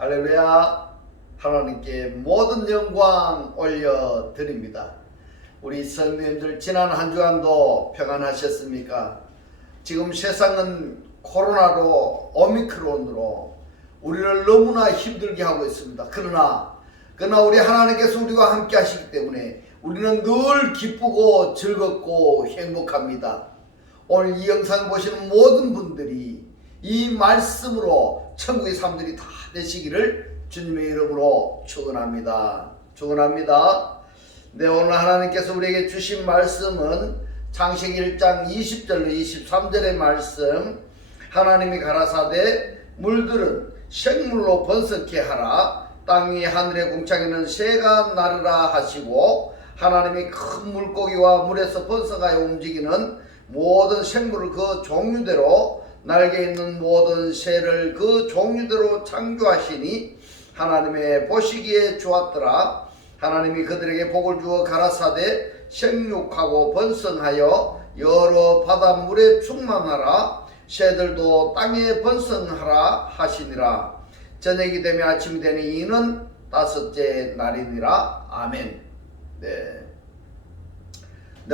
할렐루야. 하나님께 모든 영광 올려드립니다. 우리 성도님들 지난 한 주간도 평안하셨습니까? 지금 세상은 코로나로 오미크론으로 우리를 너무나 힘들게 하고 있습니다. 그러나 우리 하나님께서 우리와 함께 하시기 때문에 우리는 늘 기쁘고 즐겁고 행복합니다. 오늘 이 영상 보시는 모든 분들이 이 말씀으로 천국의 삶들이 다 되시기를 주님의 이름으로 축원합니다. 네, 오늘 하나님께서 우리에게 주신 말씀은 창세기 1장 20절로 23절의 말씀. 하나님이 가라사대 물들은 생물로 번성케 하라. 땅 위 하늘의 궁창에는 새가 나르라 하시고, 하나님이 큰 물고기와 물에서 번성하여 움직이는 모든 생물을 그 종류대로, 날개 있는 모든 새를 그 종류대로 창조하시니 하나님의 보시기에 좋았더라. 하나님이 그들에게 복을 주어 가라사대 생육하고 번성하여 여러 바닷물에 충만하라. 새들도 땅에 번성하라 하시니라. 저녁이 되며 아침이 되니 이는 다섯째 날이니라. 아멘. 네,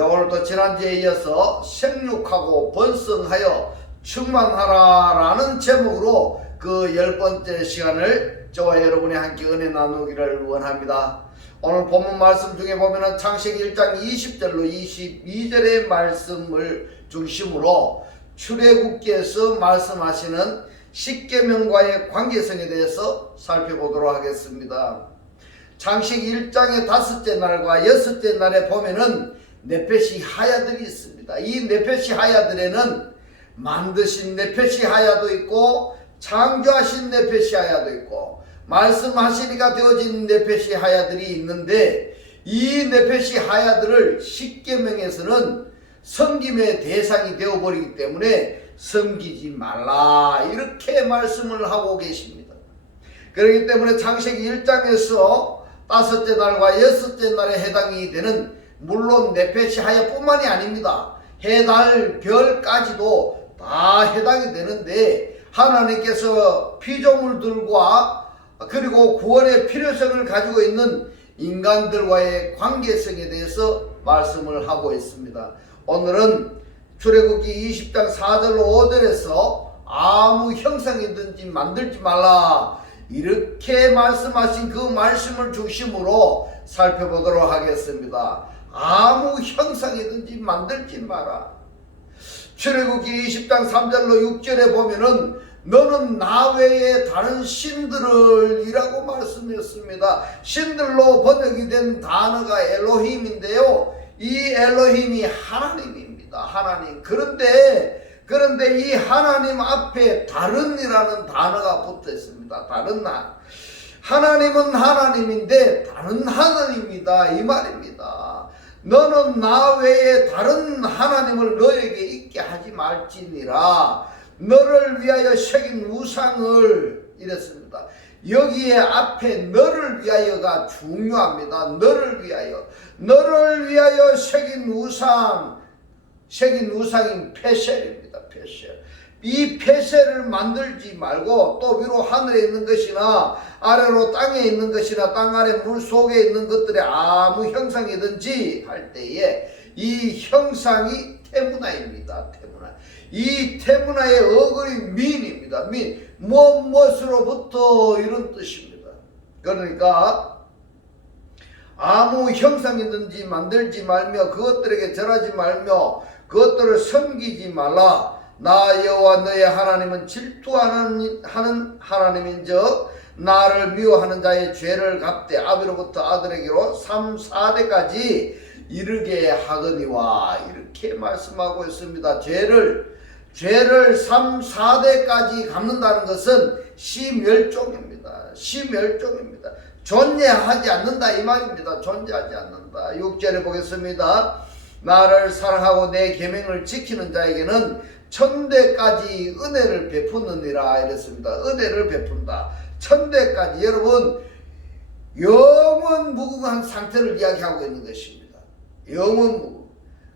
오늘도 지난주에 이어서 생육하고 번성하여 충만하라 라는 제목으로 그 10번째 시간을 저와 여러분이 함께 은혜 나누기를 원합니다. 오늘 본문 말씀 중에 보면은 창세기 1장 20절로 22절의 말씀을 중심으로 출애굽기에서 말씀하시는 십계명과의 관계성에 대해서 살펴보도록 하겠습니다. 창세기 1장의 다섯째 날과 여섯째 날에 보면은 네페시 하야들이 있습니다. 이 네페시 하야들에는 만드신 네페시 하야도 있고 창조하신 네페시 하야도 있고 말씀하시니가 되어진 네페시 하야들이 있는데, 이 네페시 하야들을 십계명에서는 섬김의 대상이 되어버리기 때문에 섬기지 말라 이렇게 말씀을 하고 계십니다. 그렇기 때문에 창세기 1장에서 다섯째 날과 여섯째 날에 해당이 되는, 물론 네페시 하야뿐만이 아닙니다. 해달 별까지도 다 해당이 되는데, 하나님께서 피조물들과 그리고 구원의 필요성을 가지고 있는 인간들과의 관계성에 대해서 말씀을 하고 있습니다. 오늘은 출애굽기 20장 4절로 5절에서 아무 형상이든지 만들지 말라 이렇게 말씀하신 그 말씀을 중심으로 살펴보도록 하겠습니다. 아무 형상이든지 만들지 마라. 출애굽기 20장 3절로 6절에 보면은 너는 나 외에 다른 신들을 이라고 말씀했습니다. 신들로 번역이 된 단어가 엘로힘인데요, 이 엘로힘이 하나님입니다. 하나님. 그런데 이 하나님 앞에 다른이라는 단어가 붙어 있습니다. 다른 하나님은 하나님인데 다른 하나님이다 이 말입니다. 너는 나 외에 다른 하나님을 너에게 있게 하지 말지니라. 너를 위하여 새긴 우상을, 이랬습니다. 여기에 앞에 너를 위하여가 중요합니다. 너를 위하여 새긴 우상인 페셀입니다. 페셀. 이 페셀을 만들지 말고, 또 위로 하늘에 있는 것이나 아래로 땅에 있는 것이나 땅 아래 물 속에 있는 것들의 아무 형상이든지 할 때에 이 형상이 테무나입니다. 테무나. 이 테무나의 어근이 민입니다. 민. 무엇으로부터 이런 뜻입니다. 그러니까 아무 형상이든지 만들지 말며 그것들에게 절하지 말며 그것들을 섬기지 말라. 나 여호와 너의 하나님은 질투하는 하나님인즉 나를 미워하는 자의 죄를 갚되 아비로부터 아들에게로 3, 4대까지 이르게 하거니와 이렇게 말씀하고 있습니다. 죄를 3, 4대까지 갚는다는 것은 시멸종입니다. 시멸종입니다. 존재하지 않는다 이 말입니다. 존재하지 않는다. 6절에 보겠습니다. 나를 사랑하고 내 계명을 지키는 자에게는 천대까지 은혜를 베푸느니라 이랬습니다. 은혜를 베푼다. 천대까지. 여러분, 영원 무궁한 상태를 이야기하고 있는 것입니다. 영원 무궁.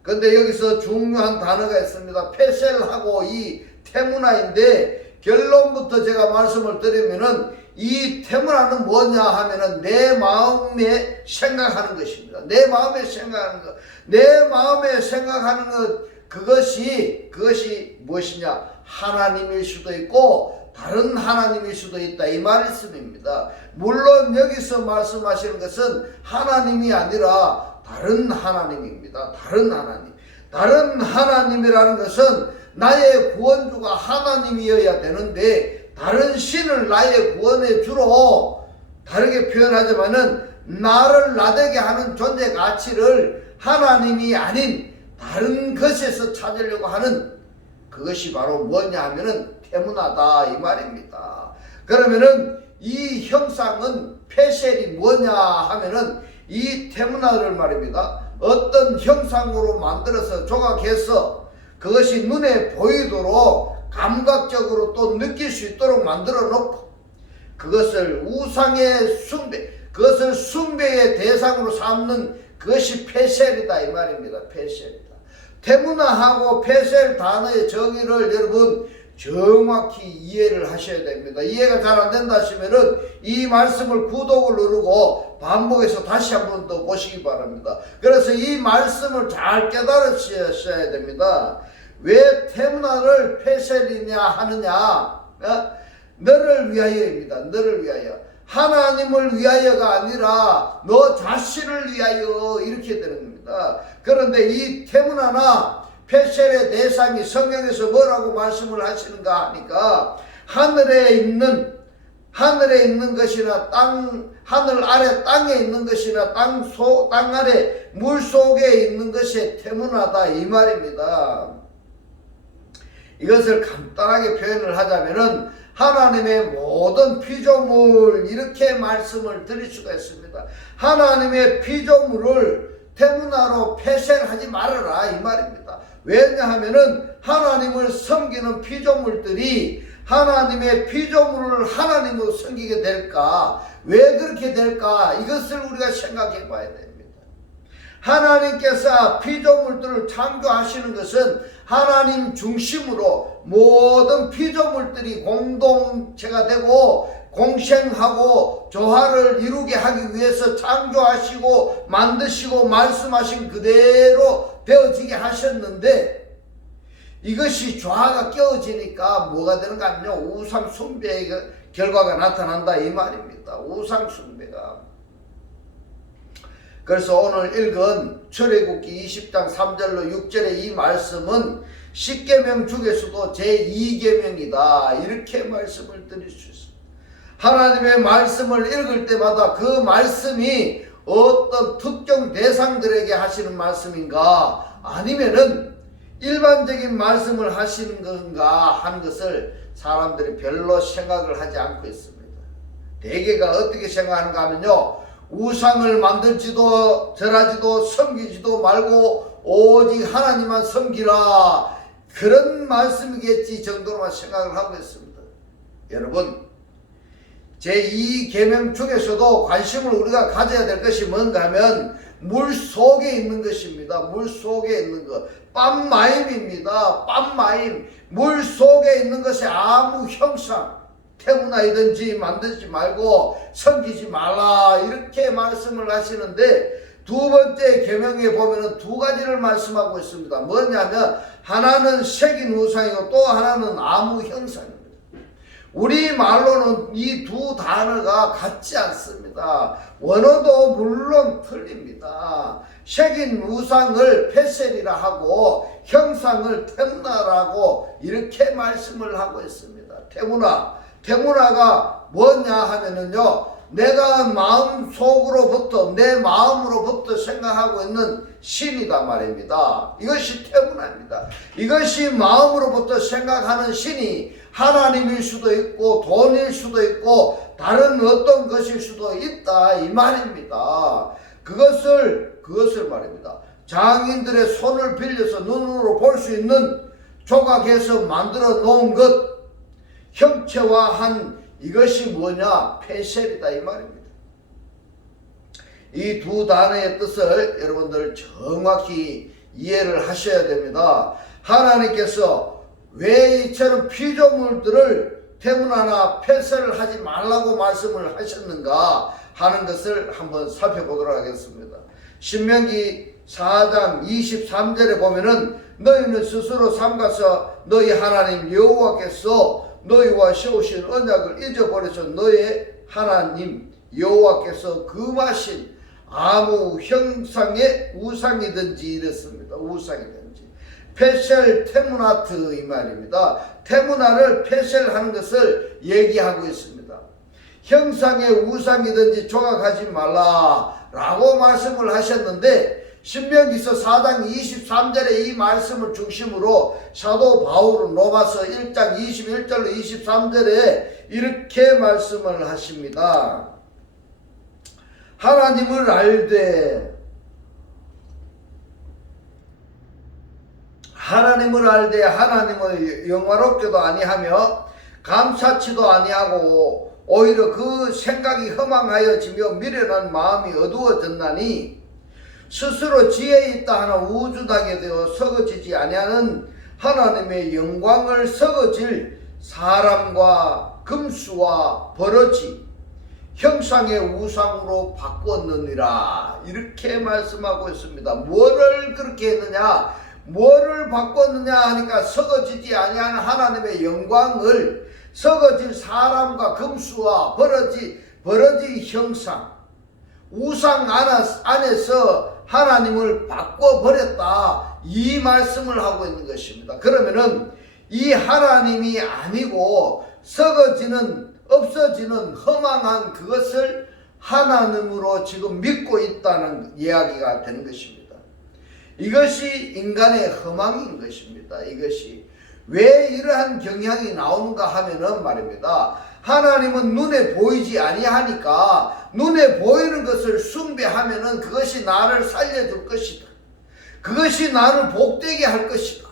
그런데 여기서 중요한 단어가 있습니다. 페셀하고 이 테무나인데, 결론부터 제가 말씀을 드리면은 이 태문화는 뭐냐 하면은 내 마음에 생각하는 것입니다. 내 마음에 생각하는 것. 내 마음에 생각하는 것, 그것이 무엇이냐? 하나님일 수도 있고 다른 하나님일 수도 있다, 이 말씀입니다. 물론 여기서 말씀하시는 것은 하나님이 아니라 다른 하나님입니다. 다른 하나님. 다른 하나님이라는 것은 나의 구원주가 하나님이어야 되는데 다른 신을 나의 구원의 주로, 다르게 표현하자면은 나를 나되게 하는 존재 가치를 하나님이 아닌 다른 것에서 찾으려고 하는 그것이 바로 뭐냐 하면은 태문화다, 이 말입니다. 그러면은 이 형상은 페셀이 뭐냐 하면은 이 태문화를 말입니다. 어떤 형상으로 만들어서 조각해서 그것이 눈에 보이도록 감각적으로 또 느낄 수 있도록 만들어 놓고 그것을 우상의 숭배, 그것을 숭배의 대상으로 삼는 그것이 페셀이다, 이 말입니다. 페셀이다. 태문화하고 페셀 단어의 정의를 여러분 정확히 이해를 하셔야 됩니다. 이해가 잘 안 된다 하시면은 이 말씀을 구독을 누르고 반복해서 다시 한 번 더 보시기 바랍니다. 그래서 이 말씀을 잘 깨달으셔야 됩니다. 왜 태문화를 페셀이냐 하느냐? 너를 위하여입니다. 너를 위하여. 하나님을 위하여가 아니라 너 자신을 위하여, 이렇게 되는 겁니다. 그런데 이 태문화나 페셀의 대상이 성경에서 뭐라고 말씀을 하시는가 하니까 하늘에 있는 것이나 하늘 아래 땅에 있는 것이나 땅 아래 물 속에 있는 것이 태문화다, 이 말입니다. 이것을 간단하게 표현을 하자면은 하나님의 모든 피조물, 이렇게 말씀을 드릴 수가 있습니다. 하나님의 피조물을 태문화로 페셀하지 말아라, 이 말입니다. 왜냐하면은 하나님을 섬기는 피조물들이 하나님의 피조물을 하나님으로 섬기게 될까? 왜 그렇게 될까? 이것을 우리가 생각해 봐야 됩니다. 하나님께서 피조물들을 창조하시는 것은 하나님 중심으로 모든 피조물들이 공동체가 되고 공생하고 조화를 이루게 하기 위해서 창조하시고 만드시고 말씀하신 그대로 되어지게 하셨는데, 이것이 조화가 깨어지니까 뭐가 되는가 하면요, 우상 숭배의 결과가 나타난다, 이 말입니다. 우상 숭배가. 그래서 오늘 읽은 출애굽기 20장 3절로 6절의 이 말씀은 10계명 중에서도 제2계명이다, 이렇게 말씀을 드릴 수 있습니다. 하나님의 말씀을 읽을 때마다 그 말씀이 어떤 특정 대상들에게 하시는 말씀인가, 아니면은 일반적인 말씀을 하시는 건가 하는 것을 사람들이 별로 생각을 하지 않고 있습니다. 대개가 어떻게 생각하는가 하면요, 우상을 만들지도 절하지도 섬기지도 말고 오직 하나님만 섬기라, 그런 말씀이겠지 정도로만 생각을 하고 있습니다. 여러분, 제2계명 중에서도 관심을 우리가 가져야 될 것이 뭔가 하면 물 속에 있는 것입니다. 물 속에 있는 것. 빰마임입니다. 빰마임. 물 속에 있는 것이 아무 형상, 태문화이든지 만들지 말고 섬기지 말라, 이렇게 말씀을 하시는데, 두 번째 계명에 보면은 두 가지를 말씀하고 있습니다. 뭐냐면 하나는 새긴 우상이고 또 하나는 아무 형상입니다. 우리 말로는 이 두 단어가 같지 않습니다. 원어도 물론 틀립니다. 새긴 우상을 페셀이라 하고 형상을 태문화라고 이렇게 말씀을 하고 있습니다. 태문화가 뭐냐 하면은요, 내가 마음속으로부터, 내 마음으로부터 생각하고 있는 신이다 말입니다. 이것이 태문화입니다. 이것이 마음으로부터 생각하는 신이 하나님일 수도 있고 돈일 수도 있고 다른 어떤 것일 수도 있다, 이 말입니다. 그것을 말입니다. 장인들의 손을 빌려서 눈으로 볼 수 있는 조각해서 만들어 놓은 것, 형체화한 이것이 뭐냐? 페셀이다, 이 말입니다. 이 두 단어의 뜻을 여러분들 정확히 이해를 하셔야 됩니다. 하나님께서 왜 이처럼 피조물들을 태문화나 폐쇄를 하지 말라고 말씀을 하셨는가 하는 것을 한번 살펴보도록 하겠습니다. 신명기 4장 23절에 보면은 너희는 스스로 삼가서 너희 하나님 여호와께서 너희와 세우신 언약을 잊어버려서 너희 하나님 여호와께서 금하신 아무 형상의 우상이든지 이랬습니다. 우상이든지. 폐쇄 테무나트 이 말입니다. 테무나를 폐쇄하는 것을 얘기하고 있습니다. 형상의 우상이든지 조각하지 말라 라고 말씀을 하셨는데 신명기서 4장 23절에 이 말씀을 중심으로 사도 바울은 로마서 1장 21절로 23절에 이렇게 말씀을 하십니다. 하나님을 알되 하나님을 영화롭게도 아니하며 감사치도 아니하고 오히려 그 생각이 허망하여지며 미련한 마음이 어두워졌나니 스스로 지혜 있다 하나 우주당에 되어 서거지지 아니하는 하나님의 영광을 서거질 사람과 금수와 버러지 형상의 우상으로 바꿨느니라 이렇게 말씀하고 있습니다. 뭐를 그렇게 했느냐, 뭐를 바꿨느냐 하니까 서거지지 아니하는 하나님의 영광을 서거질 사람과 금수와 버러지 형상 우상 안에서 하나님을 바꿔버렸다 이 말씀을 하고 있는 것입니다. 그러면은 이 하나님이 아니고 썩어지는 없어지는 허망한 그것을 하나님으로 지금 믿고 있다는 이야기가 되는 것입니다. 이것이 인간의 허망인 것입니다. 이것이 왜 이러한 경향이 나오는가 하면은 말입니다. 하나님은 눈에 보이지 아니하니까 눈에 보이는 것을 숭배하면은 그것이 나를 살려줄 것이다. 그것이 나를 복되게 할 것이다.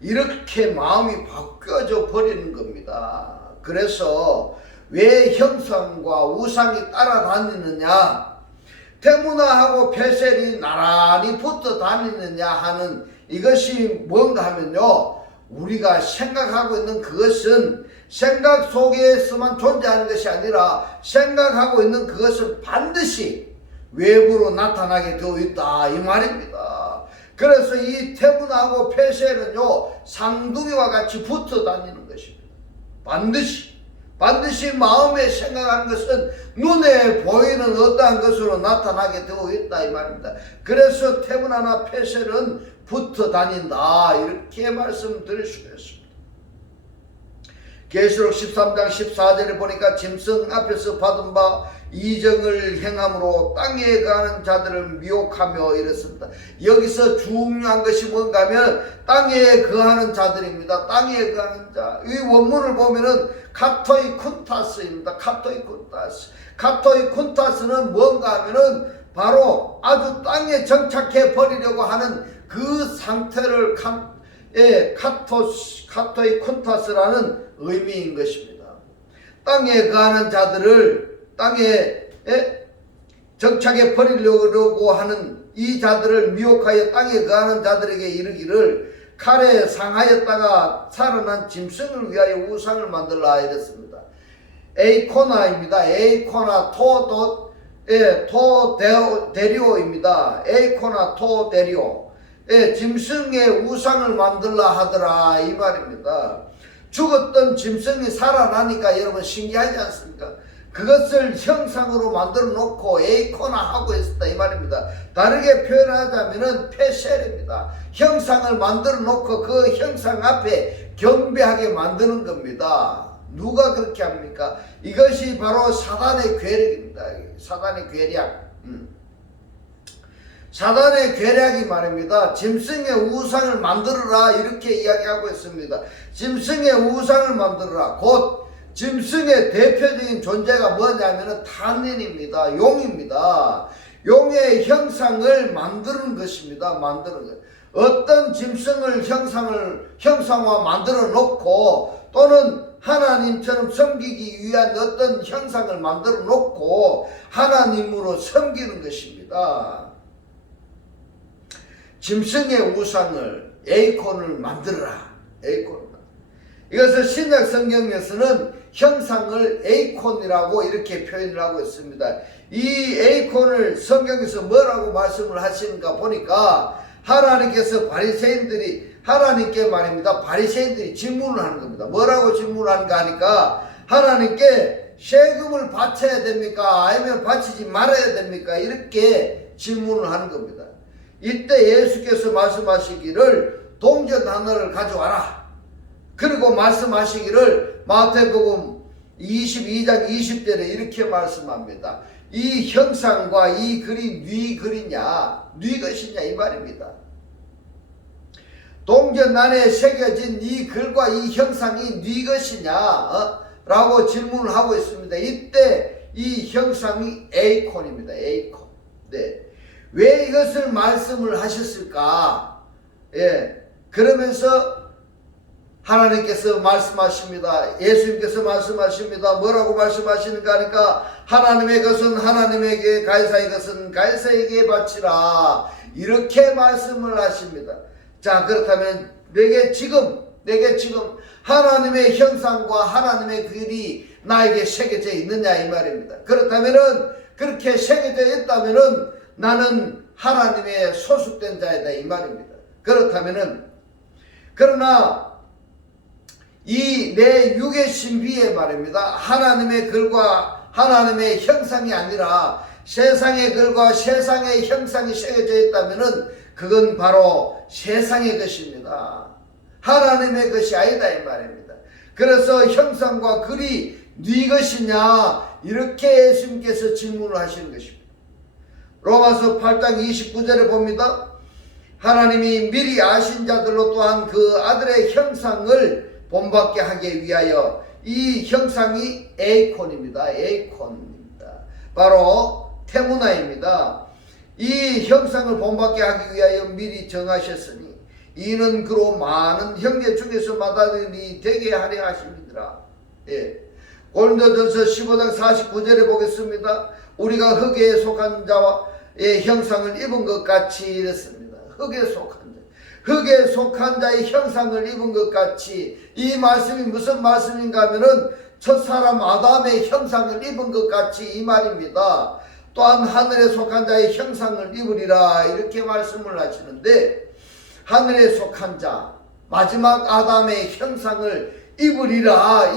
이렇게 마음이 바뀌어져 버리는 겁니다. 그래서 왜 형상과 우상이 따라다니느냐, 태문화하고 폐쇄이 나란히 붙어 다니느냐 하는 이것이 뭔가 하면요, 우리가 생각하고 있는 그것은 생각 속에서만 존재하는 것이 아니라 생각하고 있는 그것은 반드시 외부로 나타나게 되어 있다 이 말입니다. 그래서 이 태문하고 폐쇄는요 쌍둥이와 같이 붙어 다니는 것입니다. 반드시 마음에 생각하는 것은 눈에 보이는 어떠한 것으로 나타나게 되어 있다 이 말입니다. 그래서 태문하나 폐쇄는 붙어 다닌다 이렇게 말씀드릴 수가 있습니다. 계시록 13장 14절에 보니까 짐승 앞에서 받은 바 이정을 행함으로 땅에 가는 자들을 미혹하며 이랬습니다. 여기서 중요한 것이 뭔가 하면 땅에 거하는 자들입니다. 땅에 거하는 자. 이 원문을 보면은 카토이 쿤타스입니다. 카토이 쿤타스는 뭔가 하면은 바로 아주 땅에 정착해 버리려고 하는 그 상태를 카토이 쿤타스라는 의미인 것입니다. 땅에 거하는 자들을 땅에 정착해 버리려고 하는 이 자들을 미혹하여 땅에 거하는 자들에게 이르기를 칼에 상하였다가 살아난 짐승을 위하여 우상을 만들라 이랬습니다. 에이코나입니다. 에이코나 데리오입니다. 에이코나 데리오. 짐승의 우상을 만들라 하더라 이 말입니다. 죽었던 짐승이 살아나니까 여러분 신기하지 않습니까? 그것을 형상으로 만들어 놓고 에이코나 하고 있었다 이 말입니다. 다르게 표현하자면은 폐쇄입니다. 형상을 만들어 놓고 그 형상 앞에 경배하게 만드는 겁니다. 누가 그렇게 합니까? 이것이 바로 사단의 괴력입니다. 사단의 괴력. 사단의 괴력이 말입니다. 짐승의 우상을 만들어라 이렇게 이야기하고 있습니다. 짐승의 우상을 만들어라. 곧 짐승의 대표적인 존재가 뭐냐면 탄닌입니다. 용입니다. 용의 형상을 만드는 것입니다. 만드는 것. 어떤 짐승을 형상화 만들어 놓고 또는 하나님처럼 섬기기 위한 어떤 형상을 만들어 놓고 하나님으로 섬기는 것입니다. 짐승의 우상을 에이콘을 만들어라. 이것을 신약 성경에서는 형상을 에이콘이라고 이렇게 표현을 하고 있습니다. 이 에이콘을 성경에서 뭐라고 말씀을 하시는가 보니까 하나님께서 하나님께 말입니다. 바리새인들이 질문을 하는 겁니다. 뭐라고 질문을 하는가 하니까 하나님께 세금을 바쳐야 됩니까? 아니면 바치지 말아야 됩니까? 이렇게 질문을 하는 겁니다. 이때 예수께서 말씀하시기를 동전 하나를 가져와라. 그리고 말씀하시기를 마태복음 22장 20절에 이렇게 말씀합니다. 이 형상과 이 글이 네 글이냐 네 것이냐 이 말입니다. 동전 안에 새겨진 이 글과 이 형상이 네 것이냐 라고 질문을 하고 있습니다. 이때 이 형상이 에이콘입니다. 에이콘. 네. 왜 이것을 말씀을 하셨을까? 예. 그러면서 하나님께서 말씀하십니다. 예수님께서 말씀하십니다. 뭐라고 말씀하시는가 하니까 하나님의 것은 하나님에게, 가이사의 것은 가이사에게 바치라. 이렇게 말씀을 하십니다. 자, 그렇다면 내게 지금 하나님의 형상과 하나님의 글이 나에게 새겨져 있느냐 이 말입니다. 그렇다면은 그렇게 새겨져 있다면은 나는 하나님의 소속된 자이다 이 말입니다. 그러나 이 내 육의 신비에 말입니다. 하나님의 글과 하나님의 형상이 아니라 세상의 글과 세상의 형상이 새겨져 있다면은 그건 바로 세상의 것입니다. 하나님의 것이 아니다 이 말입니다. 그래서 형상과 글이 네 것이냐 이렇게 예수님께서 질문을 하시는 것입니다. 로마서 8장 29절에 봅니다. 하나님이 미리 아신 자들로 또한 그 아들의 형상을 본받게 하기 위하여 이 형상이 에이콘입니다. 에이콘입니다. 바로 테무나입니다. 이 형상을 본받게 하기 위하여 미리 정하셨으니 이는 그로 많은 형제 중에서 마다들이 되게 하려 하심이더라. 예. 고린도전서 15장 49절에 보겠습니다. 우리가 흙에 속한 자의 형상을 입은 것 같이 이랬습니다. 흙에 속한 자의 형상을 입은 것 같이. 이 말씀이 무슨 말씀인가 하면은 첫사람 아담의 형상을 입은 것 같이 이 말입니다. 또한 하늘에 속한 자의 형상을 입으리라 이렇게 말씀을 하시는데 하늘에 속한 자 마지막 아담의 형상을 입으리라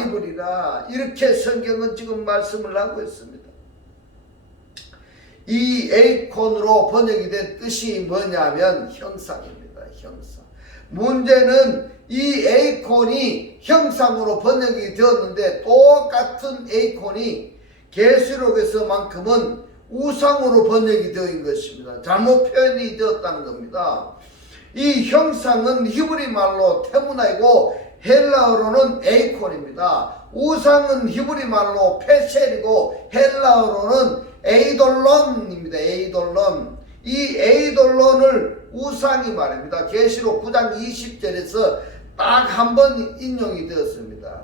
이렇게 성경은 지금 말씀을 하고 있습니다. 이 에이콘으로 번역이 된 뜻이 뭐냐면 형상입니다. 형상. 문제는 이 에이콘이 형상으로 번역이 되었는데 똑같은 에이콘이 계시록에서만큼은 우상으로 번역이 되어있는 것입니다. 잘못 표현이 되었다는 겁니다. 이 형상은 히브리 말로 테무나이고 헬라어로는 에이콘입니다. 우상은 히브리 말로 페셀이고 헬라어로는 에이돌론입니다. 에이돌론. 이 에이돌론을 우상이 말입니다. 계시록 9장 20절에서 딱 한 번 인용이 되었습니다.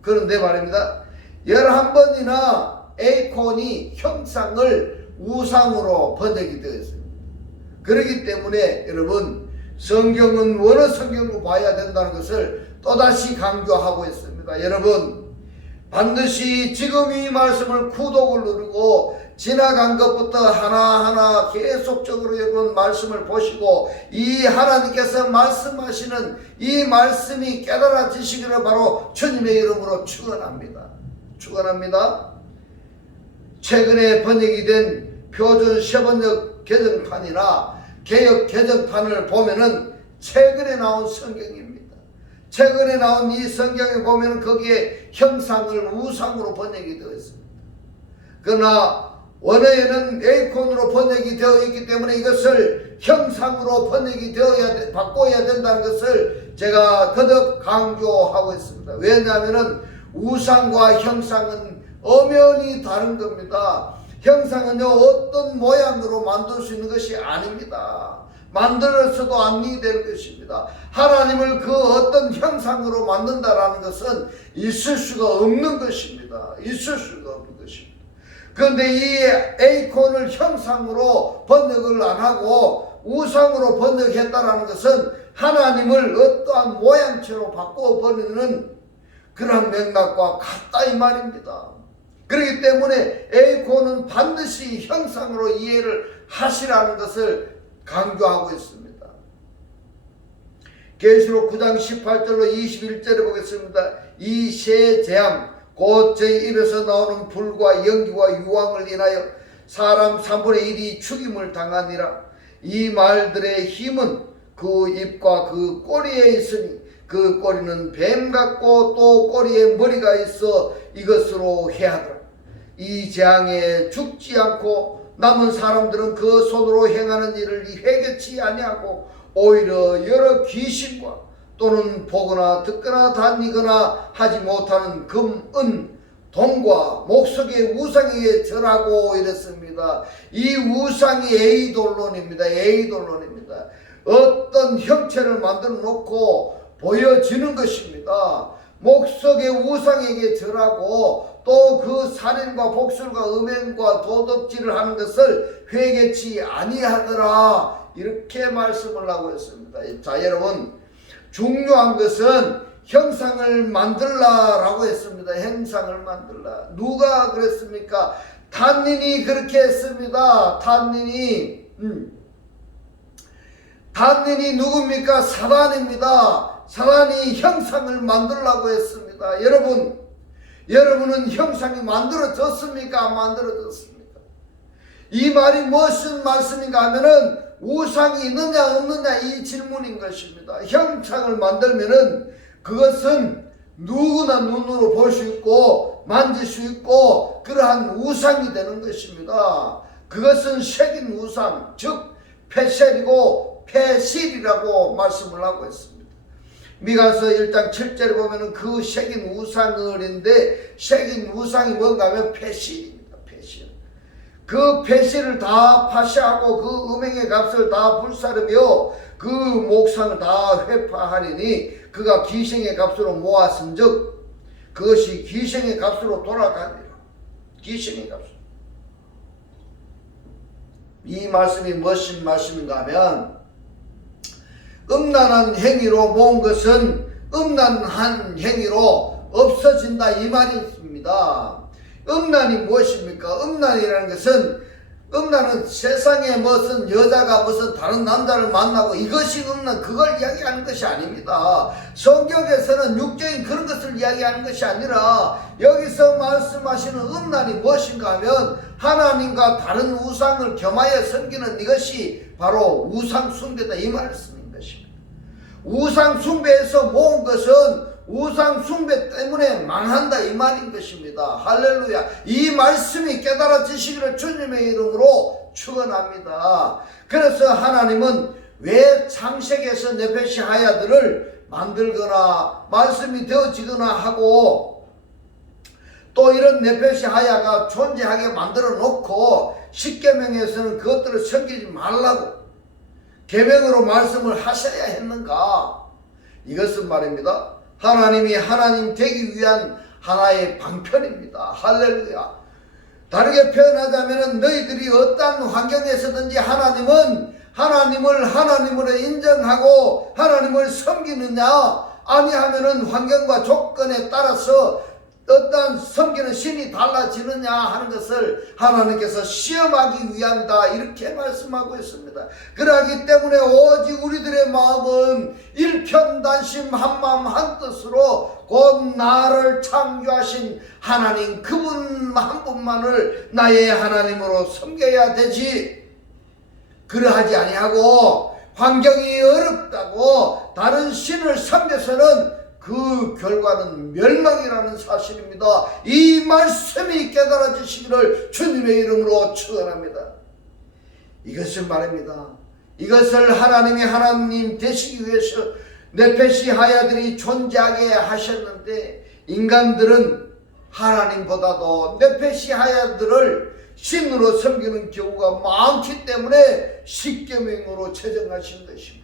그런데 말입니다. 11번이나 에이콘이 형상을 우상으로 번역이 되었습니다. 그렇기 때문에 여러분 성경은 원어 성경으로 봐야 된다는 것을 또다시 강조하고 있습니다. 여러분 반드시 지금 이 말씀을 구독을 누르고 지나간 것부터 하나하나 계속적으로 여러분 말씀을 보시고 이 하나님께서 말씀하시는 이 말씀이 깨달아지시기를 바로 주님의 이름으로 축원합니다. 최근에 번역이 된 표준 세번역 개정판이나 개역 개정판을 보면은 최근에 나온 성경입니다. 최근에 나온 이 성경에 보면은 거기에 형상을 우상으로 번역이 되어 있습니다. 그러나 원어에는 에이콘으로 번역이 되어 있기 때문에 이것을 형상으로 번역이 바꿔야 된다는 것을 제가 거듭 강조하고 있습니다. 왜냐하면은 우상과 형상은 엄연히 다른 겁니다. 형상은요 어떤 모양으로 만들 수 있는 것이 아닙니다. 만들어서도 안 되는 것입니다. 하나님을 그 어떤 형상으로 만든다라는 것은 있을 수가 없는 것입니다. 그런데 이 에이콘을 형상으로 번역을 안 하고 우상으로 번역했다라는 것은 하나님을 어떠한 모양체로 바꿔버리는 그런 맥락과 같다 이 말입니다. 그렇기 때문에 에이코는 반드시 형상으로 이해를 하시라는 것을 강조하고 있습니다. 계시록 9장 18절로 21절에 보겠습니다. 이 세 재앙 곧 저희 입에서 나오는 불과 연기와 유황을 인하여 사람 3분의 1이 죽임을 당하니라. 이 말들의 힘은 그 입과 그 꼬리에 있으니 그 꼬리는 뱀 같고 또 꼬리에 머리가 있어 이것으로 해하더라. 이 재앙에 죽지 않고 남은 사람들은 그 손으로 행하는 일을 회개치 아니하고 오히려 여러 귀신과 또는 보거나 듣거나 다니거나 하지 못하는 금, 은, 동과 목석의 우상에게 절하고 이랬습니다. 이 우상이 에이돌론입니다. 에이돌론입니다. 어떤 형체를 만들어 놓고 보여지는 것입니다. 목석의 우상에게 절하고 또 그 살인과 복술과 음행과 도덕질을 하는 것을 회개치 아니하더라. 이렇게 말씀을 하고 있습니다. 자, 여러분, 중요한 것은 형상을 만들라라고 했습니다. 형상을 만들라. 누가 그랬습니까? 탄닌이 그렇게 했습니다. 탄닌이 누굽니까? 사단입니다. 사단이 형상을 만들라고 했습니다. 여러분은 형상이 만들어졌습니까? 안 만들어졌습니까? 이 말이 무슨 말씀인가 하면은 우상이 있느냐 없느냐 이 질문인 것입니다. 형상을 만들면은 그것은 누구나 눈으로 볼 수 있고 만질 수 있고 그러한 우상이 되는 것입니다. 그것은 새긴 우상, 즉 페셀이고 페실이라고 말씀을 하고 있습니다. 미가서 1장 7절에 보면은 그 새긴 우상을인데 새긴 우상이 뭔가 하면 페실입니다. 페실. 그 페실을 다 파시하고 그 음행의 값을 다 불사르며 그 목상을 다 회파하리니 그가 기생의 값으로 모았은즉 그것이 기생의 값으로 돌아가니라. 기생의 값으로. 이 말씀이 무슨 말씀인가 하면 음란한 행위로 모은 것은 음란한 행위로 없어진다 이 말이 있습니다. 음란이 무엇입니까? 음란은 세상에 무슨 여자가 무슨 다른 남자를 만나고 이것이 음란, 그걸 이야기하는 것이 아닙니다. 성경에서는 육적인 그런 것을 이야기하는 것이 아니라 여기서 말씀하시는 음란이 무엇인가 하면 하나님과 다른 우상을 겸하여 섬기는 이것이 바로 우상 숭배다 이 말씀인 것입니다. 우상 숭배에서 모은 것은 우상 숭배 때문에 망한다 이 말인 것입니다. 할렐루야. 이 말씀이 깨달아지시기를 주님의 이름으로 축원합니다. 그래서 하나님은 왜 창세기에서 네페시 하야들을 만들거나 말씀이 되어지거나 하고 또 이런 네페시 하야가 존재하게 만들어 놓고 십계명에서는 그것들을 섬기지 말라고 계명으로 말씀을 하셔야 했는가? 이것은 말입니다. 하나님이 하나님 되기 위한 하나의 방편입니다. 할렐루야. 다르게 표현하자면 너희들이 어떠한 환경에서든지 하나님을 하나님으로 인정하고 하나님을 섬기느냐 아니하면은 환경과 조건에 따라서 어떠한 섬기는 신이 달라지느냐 하는 것을 하나님께서 시험하기 위함이다 이렇게 말씀하고 있습니다. 그러기 때문에 오직 우리들의 마음은 일편단심 한마음 한뜻으로 곧 나를 창조하신 하나님 그분 한 분만을 나의 하나님으로 섬겨야 되지. 그러하지 아니하고 환경이 어렵다고 다른 신을 섬겨서는 그 결과는 멸망이라는 사실입니다. 이 말씀이 깨달아지시기를 주님의 이름으로 축원합니다. 이것을 말입니다. 이것을 하나님이 하나님 되시기 위해서 네페시 하야들이 존재하게 하셨는데 인간들은 하나님보다도 네페시 하야들을 신으로 섬기는 경우가 많기 때문에 십계명으로 제정하신 것입니다.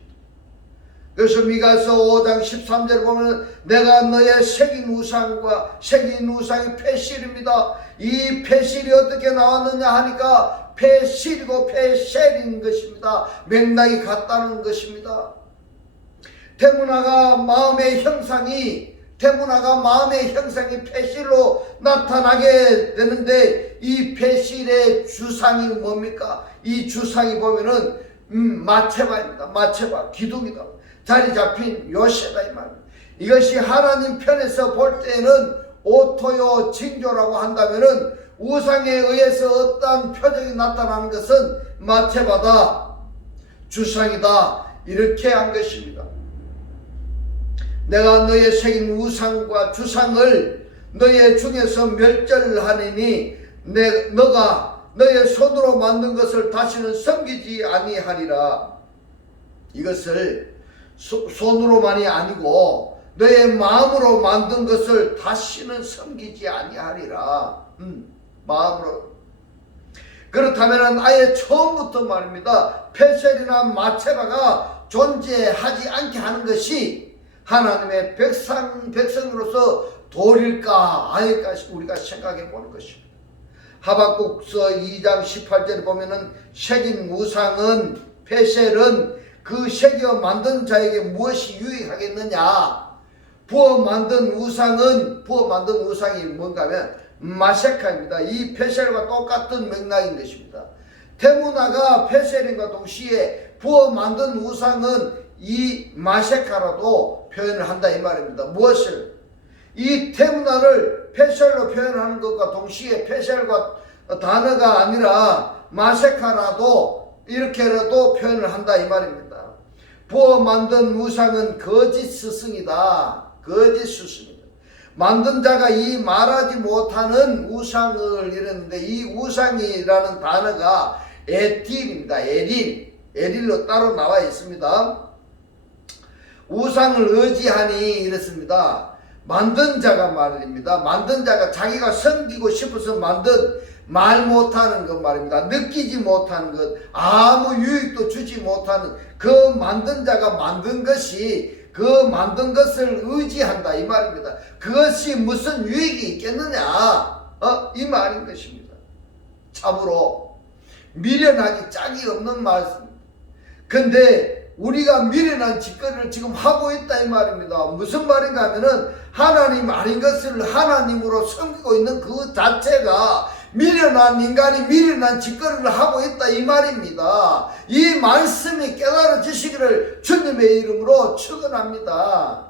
그래서 미가서 5장 13절 보면 내가 너의 새긴 우상이 페실입니다. 이 페실이 어떻게 나왔느냐 하니까 페실이고 페셀인 것입니다. 맥락이 같다는 것입니다. 태문화가 마음의 형상이 태문화가 마음의 형상이 폐실로 나타나게 되는데 이 폐실의 주상이 뭡니까? 이 주상이 보면은 마체바입니다. 마체바, 기둥이다. 자리 잡힌 요새다 이 말입니다. 이것이 하나님 편에서 볼 때는 오토요 징조라고 한다면은 우상에 의해서 어떠한 표적이 나타나는 것은 마체바다, 주상이다, 이렇게 한 것입니다. 내가 너의 새긴 우상과 주상을 너의 중에서 멸절하리니 너가 너의 손으로 만든 것을 다시는 섬기지 아니하리라. 이것을 손으로만이 아니고 너의 마음으로 만든 것을 다시는 섬기지 아니하리라. 마음으로. 그렇다면 아예 처음부터 말입니다. 페셀이나 마체바가 존재하지 않게 하는 것이 하나님의 백성으로서 도리일까 아닐까 우리가 생각해 보는 것입니다. 하박국서 2장 18절에 보면은 새긴 우상은, 페셀은 그 새겨 만든 자에게 무엇이 유익하겠느냐. 부어 만든 우상이 뭔가 하면 마세카입니다. 이 페셀과 똑같은 맥락인 것입니다. 태문화가 페셀인과 동시에 부어 만든 우상은 이 마세카라도 표현을 한다 이 말입니다. 무엇을? 이 태문화를 페셀로 표현하는 것과 동시에 페셀과 단어가 아니라 마세카라도 이렇게라도 표현을 한다 이 말입니다. 부어 만든 우상은 거짓 스승이다. 거짓 스승이다. 만든 자가 이 말하지 못하는 우상을 이랬는데 이 우상이라는 단어가 에틸입니다. 에릴로 따로 나와 있습니다. 우상을 의지하니 이렇습니다. 만든 자가 말입니다. 만든 자가 자기가 섬기고 싶어서 만든 말 못하는 것 말입니다. 느끼지 못하는 것, 아무 유익도 주지 못하는 그 만든 자가 만든 것이 그 만든 것을 의지한다 이 말입니다. 그것이 무슨 유익이 있겠느냐 이 말인 것입니다. 참으로 미련하기 짝이 없는 말씀. 근데 우리가 미련한 짓거리를 지금 하고 있다 이 말입니다. 무슨 말인가 하면은 하나님 아닌 것을 하나님으로 섬기고 있는 그 자체가 미련한 인간이 미련한 짓거리를 하고 있다 이 말입니다. 이 말씀이 깨달아지시기를 주님의 이름으로 축원합니다.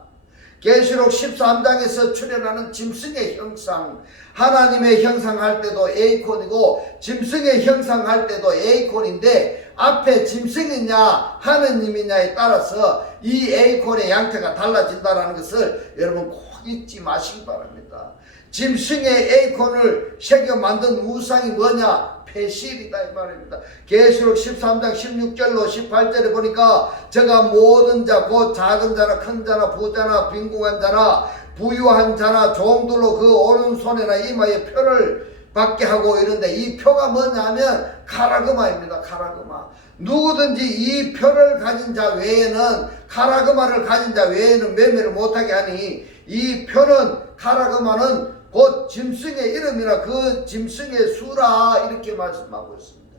계시록 13장에서 출현하는 짐승의 형상, 하나님의 형상할 때도 에이콘이고 짐승의 형상할 때도 에이콘인데 앞에 짐승이냐 하느님이냐에 따라서 이 에이콘의 양태가 달라진다는 것을 여러분 꼭 잊지 마시기 바랍니다. 짐승의 에이콘을 새겨 만든 우상이 뭐냐? 페실이다 이 말입니다. 계시록 13장 16절로 18절에 보니까 저가 모든 자 곧 작은 자나 큰 자나 부자나 빈궁한 자나 부유한 자나 종들로 그 오른손이나 이마에 표를 받게 하고 이런데 이 표가 뭐냐면 카라그마입니다. 카라그마. 누구든지 이 표를 가진 자 외에는 카라그마를 가진 자 외에는 매매를 못하게 하니 이 표는 카라그마는 곧 짐승의 이름이나 그 짐승의 수라 이렇게 말씀하고 있습니다.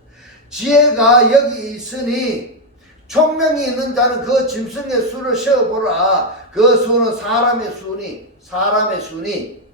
지혜가 여기 있으니 총명이 있는 자는 그 짐승의 수를 세어보라. 그 수는 사람의 수니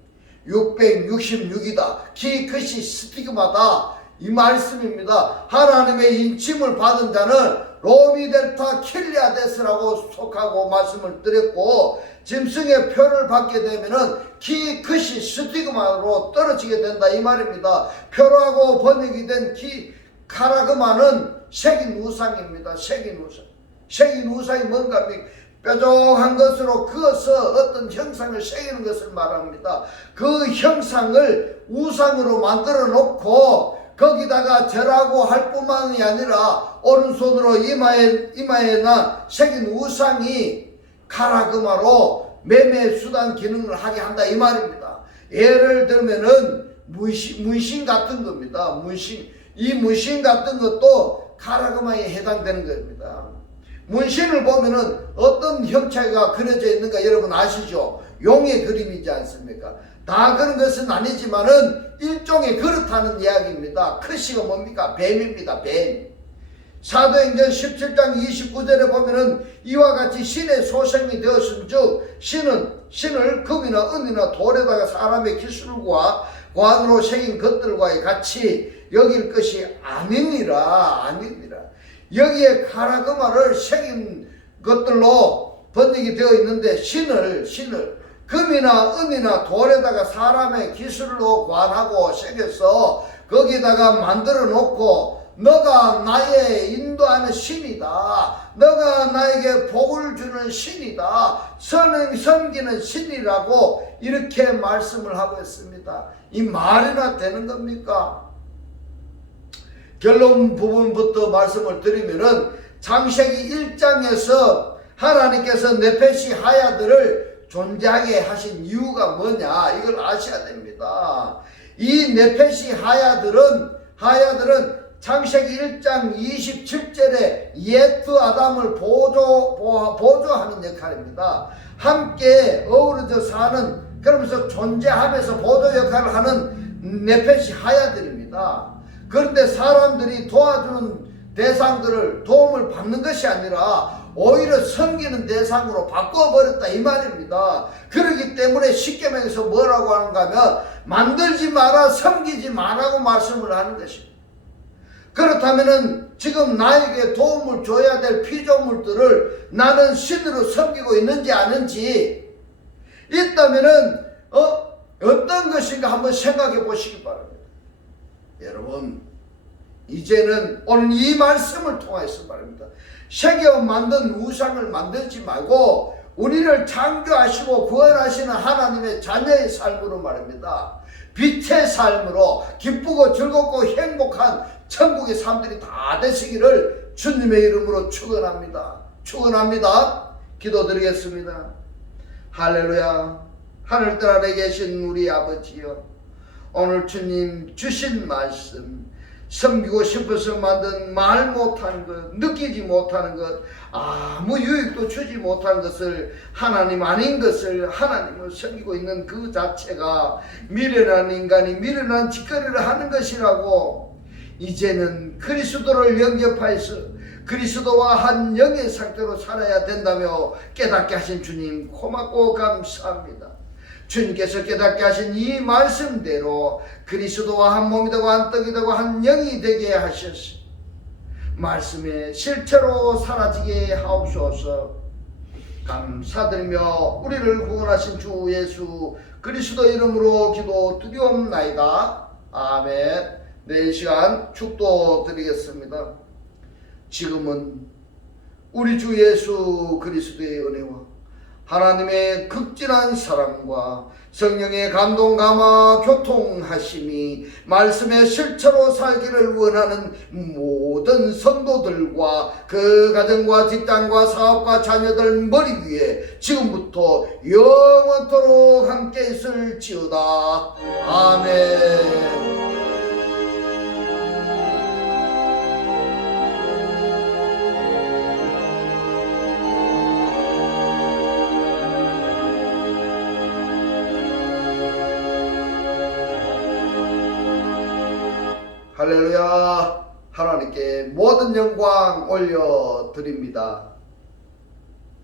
666이다. 키 끝이 스티그마다 이 말씀입니다. 하나님의 인침을 받은 자는 로미델타 킬리아데스라고 속하고 말씀을 드렸고 짐승의 표를 받게 되면은 키 끝이 스티그마로 떨어지게 된다 이 말입니다. 표라고 번역이 된 키 카라그마는 새긴 우상입니다. 새긴 우상이 뭔가 뾰족한 것으로 그어서 어떤 형상을 새기는 것을 말합니다. 그 형상을 우상으로 만들어 놓고 거기다가 절하고 할 뿐만이 아니라 오른손으로 이마에나 새긴 우상이 카라그마로 매매 수단 기능을 하게 한다 이 말입니다. 예를 들면은 문신 같은 겁니다. 이 문신 같은 것도 카라그마에 해당되는 겁니다. 문신을 보면은 어떤 형체가 그려져 있는가 여러분 아시죠? 용의 그림이지 않습니까? 다 그런 것은 아니지만은 일종의 그렇다는 이야기입니다. 크시가 뭡니까? 뱀입니다. 뱀. 사도행전 17장 29절에 보면은 이와 같이 신의 소생이 되었은즉 신은 신을 금이나 은이나 돌에다가 사람의 기술과 관으로 새긴 것들과의 같이 여길 것이 아니니라. 여기에 카라그마를 새긴 것들로 번역이 되어 있는데 신을 금이나 은이나 돌에다가 사람의 기술로 관하고 새겨서 거기다가 만들어 놓고 너가 나의 인도하는 신이다. 너가 나에게 복을 주는 신이다. 섬기는 신이라고 이렇게 말씀을 하고 있습니다. 이 말이나 되는 겁니까? 결론 부분부터 말씀을 드리면은 창세기 1장에서 하나님께서 네페시 하야들을 존재하게 하신 이유가 뭐냐, 이걸 아셔야 됩니다. 이 네페시 하야들은 창세기 1장 27절에 옛 아담을 보조하는 역할입니다. 함께 어우러져 사는, 그러면서 존재하면서 보조 역할을 하는 네페시 하야들입니다. 그런데 사람들이 도와주는 대상들을 도움을 받는 것이 아니라 오히려 섬기는 대상으로 바꿔버렸다 이 말입니다. 그렇기 때문에 십계명에서 뭐라고 하는가 하면 만들지 마라, 섬기지 마라고 말씀을 하는 것입니다. 그렇다면은 지금 나에게 도움을 줘야 될 피조물들을 나는 신으로 섬기고 있는지 아닌지 있다면은 어떤 것인가 한번 생각해 보시기 바랍니다. 여러분, 이제는 오늘 이 말씀을 통해서 말입니다. 새겨 만든 우상을 만들지 말고 우리를 창조하시고 구원하시는 하나님의 자녀의 삶으로 말입니다. 빛의 삶으로 기쁘고 즐겁고 행복한 천국의 삶들이 다 되시기를 주님의 이름으로 축원합니다. 기도드리겠습니다. 할렐루야. 하늘들 아래 계신 우리 아버지여, 오늘 주님 주신 말씀, 섬기고 싶어서 만든 말 못하는 것, 느끼지 못하는 것, 아무 유익도 주지 못한 것을, 하나님 아닌 것을 하나님을 섬기고 있는 그 자체가 미련한 인간이 미련한 짓거리를 하는 것이라고, 이제는 그리스도를 영접하여서 그리스도와 한 영의 상태로 살아야 된다며 깨닫게 하신 주님 고맙고 감사합니다. 주님께서 깨닫게 하신 이 말씀대로 그리스도와 한 몸이 되고 한 떡이 되고 한 영이 되게 하셨습니다. 말씀의 실체로 사라지게 하옵소서. 감사드리며 우리를 구원하신 주 예수 그리스도 이름으로 기도드리옵나이다. 아멘. 내일 시간 축도 드리겠습니다. 지금은 우리 주 예수 그리스도의 은혜와 하나님의 극진한 사랑과 성령의 감동 감화 교통하심이 말씀의 실체로 살기를 원하는 모든 성도들과 그 가정과 직장과 사업과 자녀들 머리 위에 지금부터 영원토록 함께 있을지어다. 아멘. 할렐루야. 하나님께 모든 영광 올려드립니다.